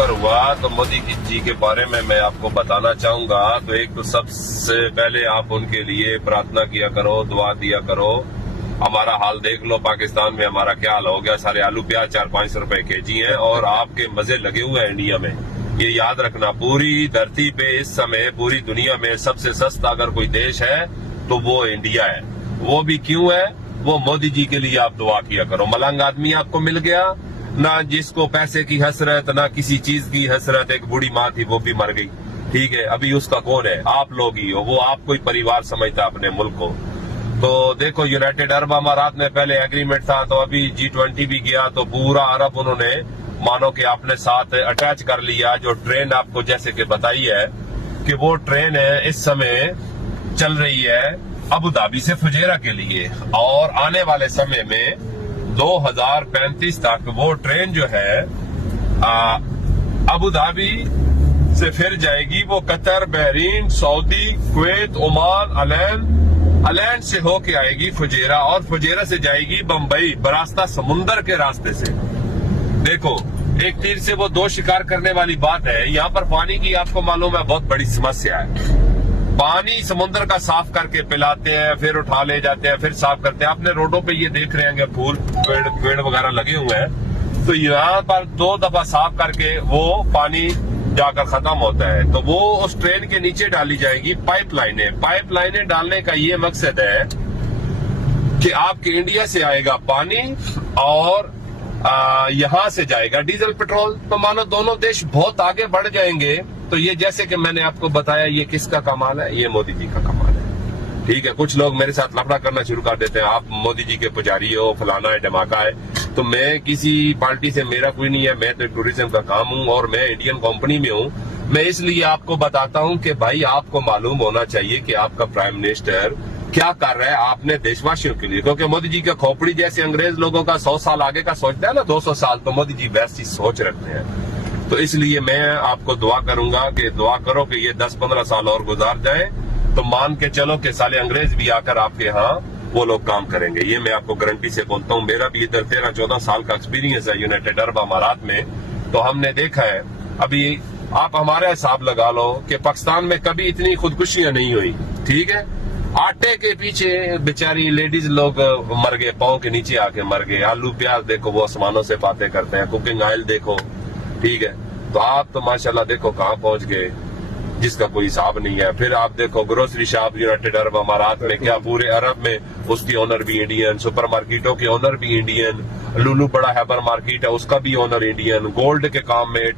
Favour हुआ तो मोदी जी के बारे में मैं आपको बताना चाहूंगा। तो एक तो सबसे पहले आप उनके लिए प्रार्थना किया करो, दुआ दिया करो। हमारा हाल देख लो, पाकिस्तान में हमारा क्या हाल हो गया। सारे आलू प्याज 4-5 रुपए केजी हैं और आपके मजे लगे हुए हैं इंडिया में। ये याद रखना, पूरी धरती पे इस समय पूरी दुनिया में सबसे सस्ता अगर कोई देश है तो वो इंडिया है। वो भी क्यों है? वो मोदी जी के लिए आप दुआ किया करो। मलंग आदमी आपको मिल गया ना, जिसको पैसे की हसरत ना किसी चीज की हसरत। एक बूढ़ी माँ थी, वो भी मर गई, ठीक है। अभी उसका कौन है? आप लोग ही हो। वो आपको ही परिवार समझता अपने मुल्क को। तो देखो, यूनाइटेड अरब अमारात में पहले एग्रीमेंट था, तो अभी G20 भी गया तो पूरा अरब उन्होंने मानो कि अपने साथ अटैच कर लिया। जो ट्रेन आपको जैसे कि बताई है कि वो ट्रेन है इस समय चल रही है अबू धाबी से फुजेरा के लिए, और आने वाले समय में 2035 तक वो ट्रेन जो है अबू धाबी से फिर जाएगी वो Qatar, Bahrain, Saudi, Kuwait, Oman, Al Ain से होके आएगी फुजेरा, और फुजेरा से जाएगी बम्बई बरास्ता समुंदर के रास्ते से। देखो, एक तीर से वो दो शिकार करने वाली बात है। यहाँ पर पानी की आपको मालूम है बहुत बड़ी समस्या है। पानी समुद्र का साफ करके पिलाते हैं, फिर उठा ले जाते हैं, फिर साफ करते हैं। आपने रोडों पे ये देख रहे हैं फूल पेड़ वगैरह लगे हुए हैं, तो यहाँ पर 2 दफा साफ करके वो पानी जाकर खत्म होता है। तो वो उस ट्रेन के नीचे डाली जाएगी पाइपलाइनें डालने का ये मकसद है कि आपके इंडिया से आएगा पानी और यहाँ से जाएगा डीजल पेट्रोल। तो मानो दोनों देश बहुत आगे बढ़ जाएंगे। तो ये जैसे कि मैंने आपको बताया, ये किसका कमाल है? ये मोदी जी का कमाल है, ठीक है। कुछ लोग मेरे साथ लफड़ा करना शुरू कर देते हैं, आप मोदी जी के पुजारी हो, फलाना है, धमाका है। तो मैं किसी पार्टी से, मेरा कोई नहीं है। मैं तो टूरिज्म का काम हूँ और मैं इंडियन कंपनी में हूँ। मैं इसलिए आपको बताता हूँ कि भाई आपको मालूम होना चाहिए कि आपका प्राइम मिनिस्टर क्या कर रहा है आपने देशवासियों के लिए। क्योंकि मोदी जी का खोपड़ी जैसे अंग्रेज लोगों का 100 साल आगे का सोचता है ना, 200 साल, तो मोदी जी वैसी सोच रखते हैं। तो इसलिए मैं आपको दुआ करूंगा कि दुआ करो कि ये 10-15 साल और गुजार जाए, तो मान के चलो कि साले अंग्रेज भी आकर आपके यहाँ वो लोग काम करेंगे। ये मैं आपको गारंटी से बोलता हूँ। मेरा भी इधर 13-14 साल का एक्सपीरियंस है यूनाइटेड अरब अमारात में। तो हमने देखा है, अभी आप हमारा हिसाब लगा लो कि पाकिस्तान में कभी इतनी खुदकुशियां नहीं हुई, ठीक है। आटे के पीछे बेचारी लेडीज लोग मर गए, पाँव के नीचे आके मर गए। आलू प्याज देखो वो आसमानों से बातें करते हैं, कुकिंग ऑयल देखो, ठीक है। तो आप तो माशाल्लाह देखो कहाँ पहुंच गए, जिसका कोई हिसाब नहीं है। फिर आप देखो ग्रोसरी शॉप यूनाइटेड अरब अमारात में, क्या पूरे अरब में उसकी ओनर भी इंडियन, सुपर मार्केटों के ओनर भी इंडियन, लुलू बड़ा हैबर मार्केट है उसका भी ओनर इंडियन, गोल्ड के काम में